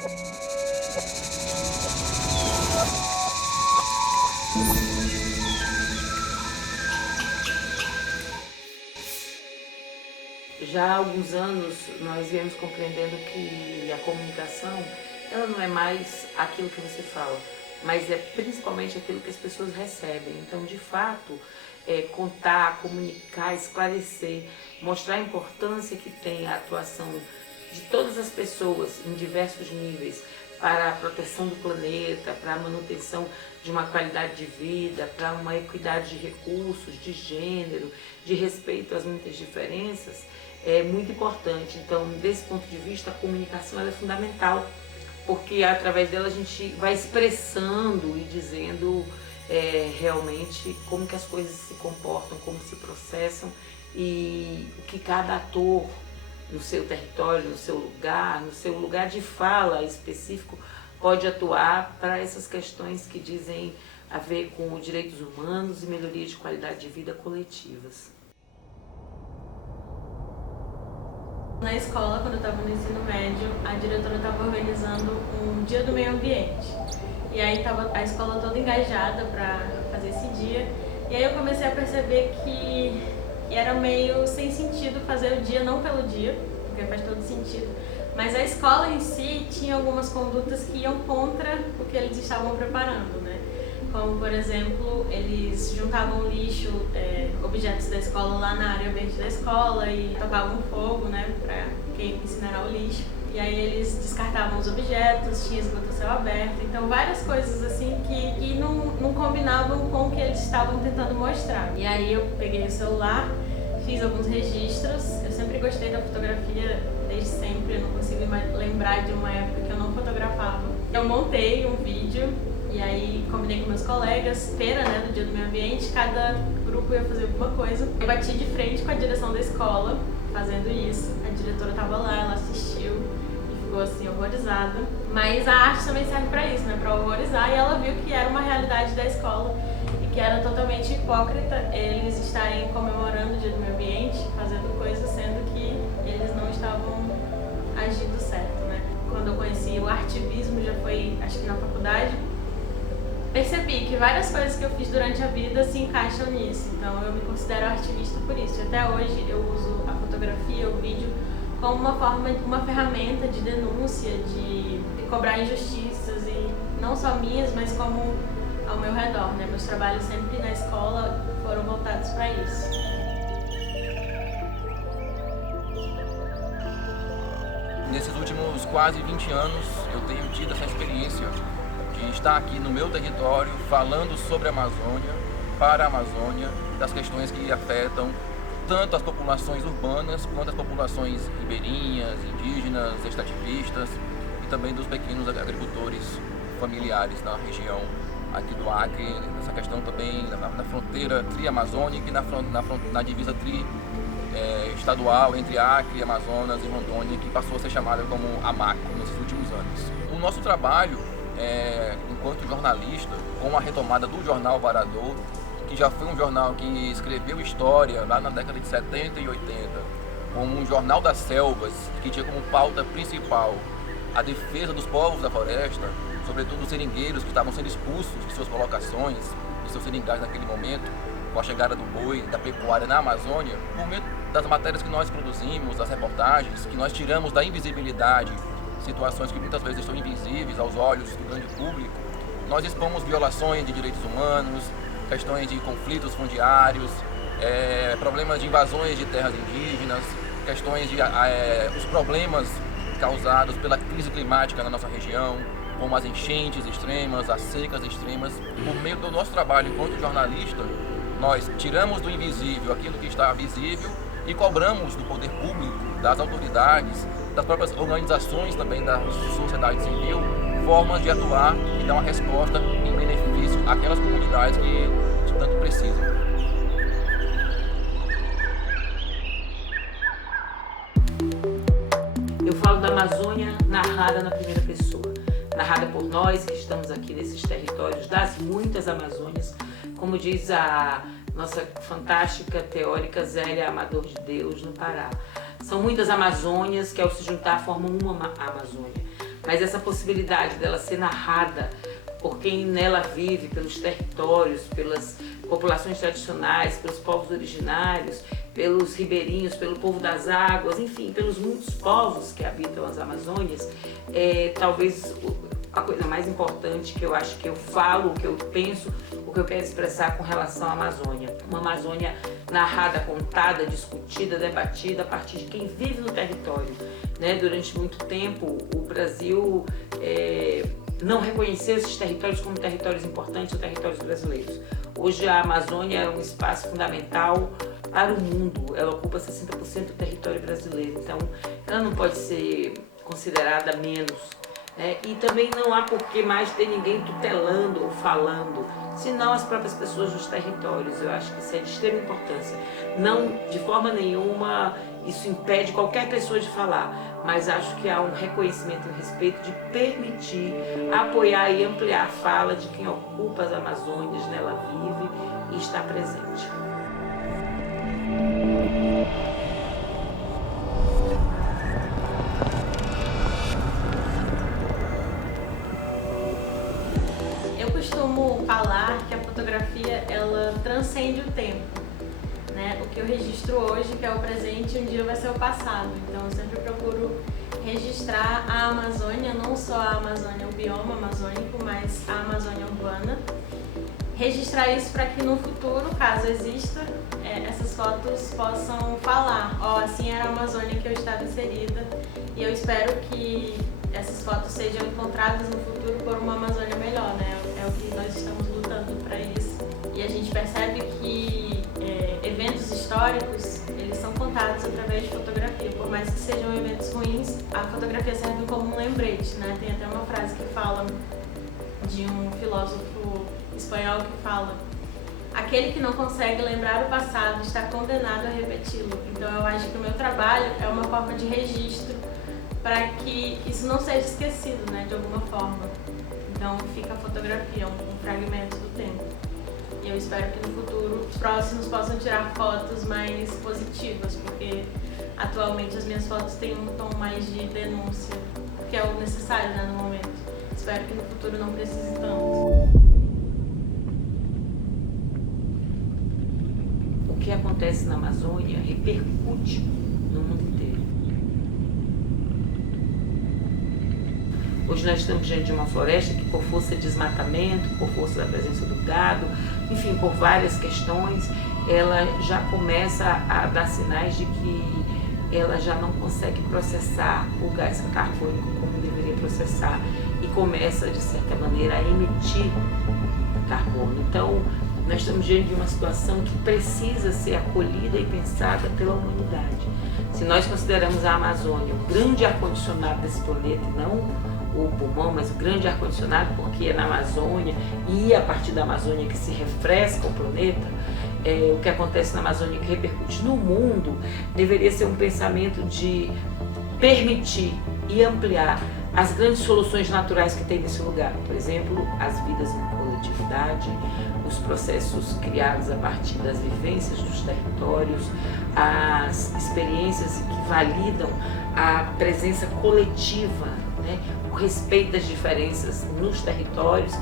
Já há alguns anos nós viemos compreendendo que a comunicação ela não é mais aquilo que você fala, mas é principalmente aquilo que as pessoas recebem. Então, de fato, contar, comunicar, esclarecer, mostrar a importância que tem a atuação de todas as pessoas em diversos níveis para a proteção do planeta, para a manutenção de uma qualidade de vida, para uma equidade de recursos, de gênero, de respeito às muitas diferenças, é muito importante. Então, desse ponto de vista, a comunicação ela é fundamental, porque através dela a gente vai expressando e dizendo realmente como que as coisas se comportam, como se processam e o que cada ator no seu território, no seu lugar de fala específico pode atuar para essas questões que dizem a ver com direitos humanos e melhoria de qualidade de vida coletivas. Na escola, quando eu estava no ensino médio, a diretora estava organizando um dia do meio ambiente. E aí estava a escola toda engajada para fazer esse dia. E aí eu comecei a perceber que era meio sem sentido fazer o dia não pelo dia, porque faz todo sentido, mas a escola em si tinha algumas condutas que iam contra o que eles estavam preparando, né? Como, por exemplo, eles juntavam lixo, objetos da escola lá na área verde da escola e tocavam fogo, né, para quem incinerar o lixo. E aí eles descartavam os objetos, tinha esgoto a céu aberto, então várias coisas assim que não combinavam com o que eles estavam tentando mostrar. E aí eu peguei o celular, fiz alguns registros, eu sempre gostei da fotografia desde sempre, eu não consigo lembrar de uma época que eu não fotografava. Eu montei um vídeo e aí combinei com meus colegas, feira, né, do Dia do Meio Ambiente, cada grupo ia fazer alguma coisa. Eu bati de frente com a direção da escola fazendo isso, a diretora estava lá, ela assistiu e ficou assim horrorizada. Mas a arte também serve para isso, né, para horrorizar, e ela viu que era uma realidade da escola e que era totalmente hipócrita eles estarem comemorando o Dia do Meio Ambiente, fazendo coisas sendo que eles não estavam agindo certo, né. Quando eu conheci o artivismo, já foi acho que na faculdade, percebi que várias coisas que eu fiz durante a vida se encaixam nisso, então eu me considero artivista por isso. Até hoje eu uso a fotografia, o vídeo, como uma ferramenta de denúncia, de cobrar injustiças, e não só minhas, mas como ao meu redor, né? Meus trabalhos sempre na escola foram voltados para isso. Nesses últimos quase 20 anos eu tenho tido essa experiência de estar aqui no meu território falando sobre a Amazônia, para a Amazônia, das questões que afetam tanto as populações urbanas quanto as populações ribeirinhas, indígenas, extrativistas e também dos pequenos agricultores familiares na região aqui do Acre, essa questão também na fronteira tri-amazônica e na divisa estadual entre Acre, Amazonas e Rondônia, que passou a ser chamada como AMACO nesses últimos anos. O nosso trabalho enquanto jornalista, com a retomada do jornal Varador, que já foi um jornal que escreveu história lá na década de 70 e 80, como um jornal das selvas, que tinha como pauta principal a defesa dos povos da floresta, sobretudo os seringueiros que estavam sendo expulsos de suas colocações, de seus seringais naquele momento, com a chegada do boi, da pecuária na Amazônia. Por meio das matérias que nós produzimos, das reportagens, que nós tiramos da invisibilidade, situações que muitas vezes estão invisíveis aos olhos do grande público, nós expomos violações de direitos humanos, questões de conflitos fundiários, problemas de invasões de terras indígenas, questões de os problemas causados pela crise climática na nossa região, como as enchentes extremas, as secas extremas. Por meio do nosso trabalho enquanto jornalista, nós tiramos do invisível aquilo que está visível e cobramos do poder público, das autoridades, das próprias organizações também da sociedade civil, formas de atuar e dar uma resposta em benefício àquelas comunidades que tanto precisam. Eu falo da Amazônia narrada na primeira pessoa, narrada por nós que estamos aqui nesses territórios das muitas Amazônias, como diz a nossa fantástica teórica Zélia Amador de Deus, no Pará. São muitas Amazônias que ao se juntar formam uma Amazônia. mas essa possibilidade dela ser narrada por quem nela vive, pelos territórios, pelas populações tradicionais, pelos povos originários, pelos ribeirinhos, pelo povo das águas, enfim, pelos muitos povos que habitam as Amazônias, talvez a coisa mais importante que eu acho que eu falo, o que eu penso, o que eu quero expressar com relação à Amazônia. Uma Amazônia narrada, contada, discutida, debatida a partir de quem vive no território, né? Durante muito tempo, o Brasil não reconheceu esses territórios como territórios importantes ou territórios brasileiros. Hoje a Amazônia é um espaço fundamental para o mundo, ela ocupa 60% do território brasileiro, então ela não pode ser considerada menos. E também não há por que mais ter ninguém tutelando ou falando, senão as próprias pessoas dos territórios. Eu acho que isso é de extrema importância. Não, de forma nenhuma, isso impede qualquer pessoa de falar, mas acho que há um reconhecimento e um respeito de permitir, apoiar e ampliar a fala de quem ocupa as Amazônias, nela vive e está presente. Eu costumo falar que a fotografia ela transcende o tempo, né? O que eu registro hoje, que é o presente, um dia vai ser o passado. Então eu sempre procuro registrar a Amazônia, não só a Amazônia, o bioma amazônico, mas a Amazônia urbana. Registrar isso para que no futuro, caso exista, essas fotos possam falar, assim era a Amazônia que eu estava inserida, e eu espero que essas fotos sejam encontradas no futuro por uma Amazônia melhor, né? É o que nós estamos lutando para isso. E a gente percebe que eventos históricos, eles são contados através de fotografia. Por mais que sejam eventos ruins, a fotografia serve como um lembrete, né? Tem até uma frase que fala de um filósofo espanhol que fala: aquele que não consegue lembrar o passado está condenado a repeti-lo. Então eu acho que o meu trabalho é uma forma de registro para que isso não seja esquecido, né, de alguma forma. Então fica a fotografia, um fragmento do tempo. E eu espero que no futuro os próximos possam tirar fotos mais positivas, porque atualmente as minhas fotos têm um tom mais de denúncia, que é o necessário, né, no momento. Espero que no futuro não precise tanto. O que acontece na Amazônia repercute no mundo inteiro. Hoje nós estamos diante de uma floresta que, por força de desmatamento, por força da presença do gado, enfim, por várias questões, ela já começa a dar sinais de que ela já não consegue processar o gás carbônico como deveria processar e começa, de certa maneira, a emitir carbono. Então, nós estamos diante de uma situação que precisa ser acolhida e pensada pela humanidade. Se nós consideramos a Amazônia o grande ar-condicionado desse planeta, e não o pulmão, mas o grande ar-condicionado, porque é na Amazônia e a partir da Amazônia que se refresca o planeta, o que acontece na Amazônia que repercute no mundo, deveria ser um pensamento de permitir e ampliar as grandes soluções naturais que tem nesse lugar. Por exemplo, as vidas em coletividade, os processos criados a partir das vivências dos territórios, as experiências que validam a presença coletiva, né? O respeito das diferenças nos territórios.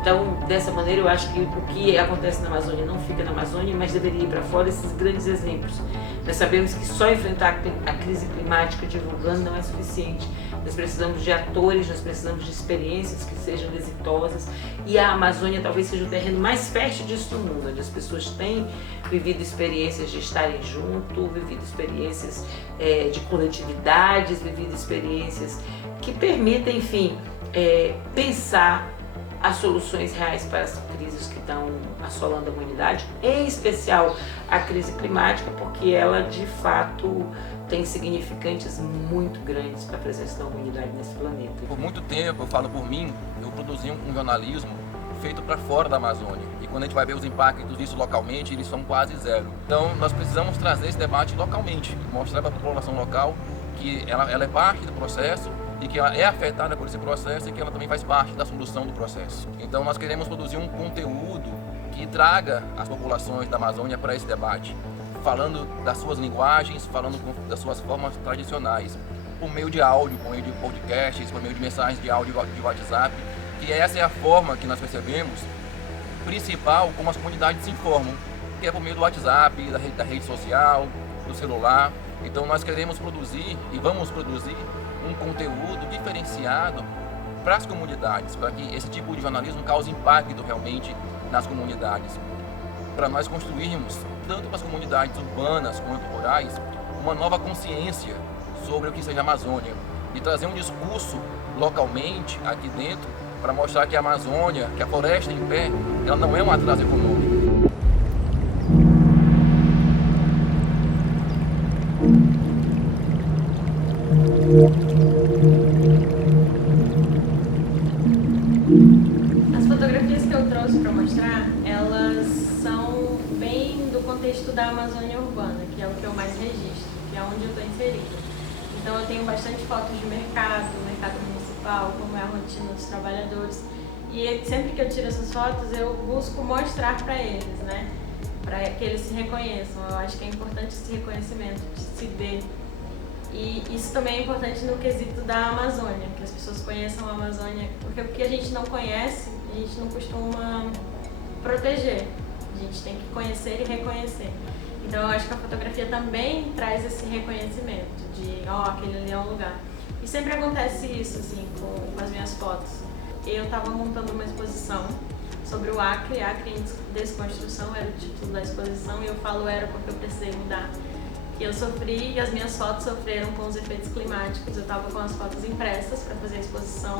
Então, dessa maneira, eu acho que o que acontece na Amazônia não fica na Amazônia, mas deveria ir para fora esses grandes exemplos. Nós sabemos que só enfrentar a crise climática divulgando não é suficiente. Nós precisamos de atores, nós precisamos de experiências que sejam exitosas, e a Amazônia talvez seja o terreno mais fértil disso no mundo, onde as pessoas têm vivido experiências de estarem junto, vivido experiências de coletividades, vivido experiências que permitem, enfim, pensar as soluções reais para as crises que estão assolando a humanidade, em especial a crise climática, porque ela de fato tem significantes muito grandes para a presença da humanidade nesse planeta. Por muito tempo, eu falo por mim, eu produzi um jornalismo feito para fora da Amazônia. E quando a gente vai ver os impactos disso localmente, eles são quase zero. Então nós precisamos trazer esse debate localmente, mostrar para a população local que ela é parte do processo e que ela é afetada por esse processo e que ela também faz parte da solução do processo. Então nós queremos produzir um conteúdo que traga as populações da Amazônia para esse debate, falando das suas linguagens, falando das suas formas tradicionais. por meio de áudio, por meio de podcasts, por meio de mensagens de áudio de WhatsApp, que essa é a forma que nós percebemos principal como as comunidades se informam, que é por meio do WhatsApp, da rede social, do celular. Então nós queremos produzir e vamos produzir um conteúdo diferenciado para as comunidades, para que esse tipo de jornalismo cause impacto realmente nas comunidades, para nós construirmos, tanto para as comunidades urbanas quanto rurais, uma nova consciência sobre o que seja a Amazônia e trazer um discurso localmente aqui dentro para mostrar que a Amazônia, que a floresta em pé, ela não é um atraso econômico. As fotografias que eu trouxe para mostrar, elas são bem do contexto da Amazônia urbana, que é o que eu mais registro, que é onde eu estou inserida. Então eu tenho bastante fotos de mercado municipal, como é a rotina dos trabalhadores. E sempre que eu tiro essas fotos, eu busco mostrar para eles, né? Para que eles se reconheçam. Eu acho que é importante esse reconhecimento, de se ver. E isso também é importante no quesito da Amazônia, que as pessoas conheçam a Amazônia, porque o que a gente não conhece, a gente não costuma proteger. A gente tem que conhecer e reconhecer. Então eu acho que a fotografia também traz esse reconhecimento de, aquele ali é um lugar. E sempre acontece isso, assim, com as minhas fotos. Eu estava montando uma exposição sobre o Acre em Desconstrução, era o título da exposição, e eu falo era porque eu precisei mudar. Que eu sofri e as minhas fotos sofreram com os efeitos climáticos. Eu estava com as fotos impressas para fazer a exposição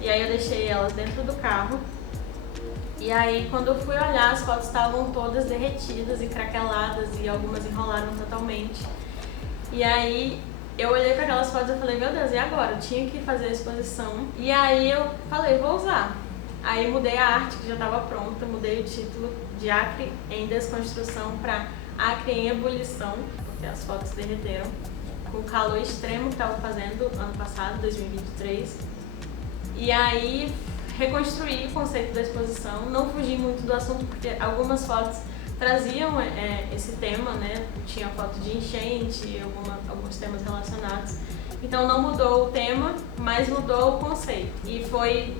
e aí eu deixei elas dentro do carro. E aí quando eu fui olhar, as fotos estavam todas derretidas e craqueladas e algumas enrolaram totalmente. E aí eu olhei para aquelas fotos e falei, meu Deus, e agora? Eu tinha que fazer a exposição. E aí eu falei, vou usar. Aí mudei a arte que já estava pronta, mudei o título de Acre em Desconstrução para Acre em Ebulição, porque as fotos derreteram com o calor extremo que estava fazendo ano passado, 2023. E aí reconstruí o conceito da exposição, não fugi muito do assunto, porque algumas fotos traziam esse tema, né? Tinha foto de enchente, alguns temas relacionados. Então não mudou o tema, mas mudou o conceito. E foi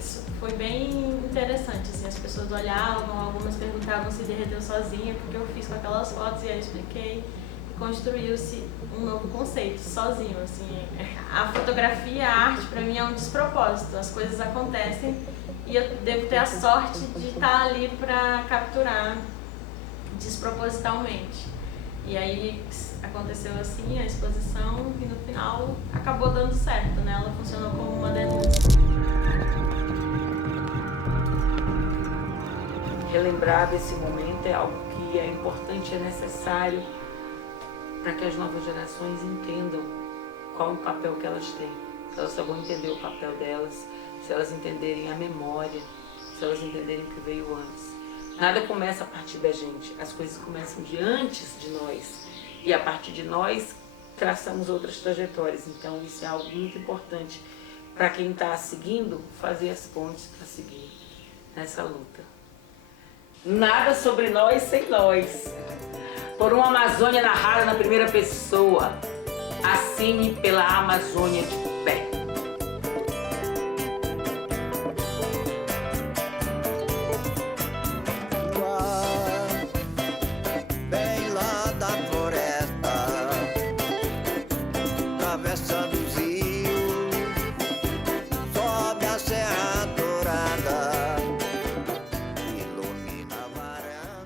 bem interessante, assim, as pessoas olhavam, algumas perguntavam se derreteu sozinha, porque eu fiz com aquelas fotos e aí eu expliquei. E construiu-se um novo conceito, sozinho, assim. A fotografia, a arte, para mim é um despropósito. As coisas acontecem e eu devo ter a sorte de estar ali para capturar despropositalmente. E aí aconteceu assim a exposição e no final acabou dando certo, né? Ela funcionou como uma denúncia. Relembrar desse momento é algo que é importante, é necessário para que as novas gerações entendam qual o papel que elas têm. Se elas só vão entender o papel delas, se elas entenderem a memória, se elas entenderem o que veio antes. Nada começa a partir da gente, as coisas começam de antes de nós. E a partir de nós, traçamos outras trajetórias. Então isso é algo muito importante para quem está seguindo, fazer as pontes para seguir nessa luta. Nada sobre nós sem nós. Por uma Amazônia narrada na primeira pessoa. Assine pela Amazônia de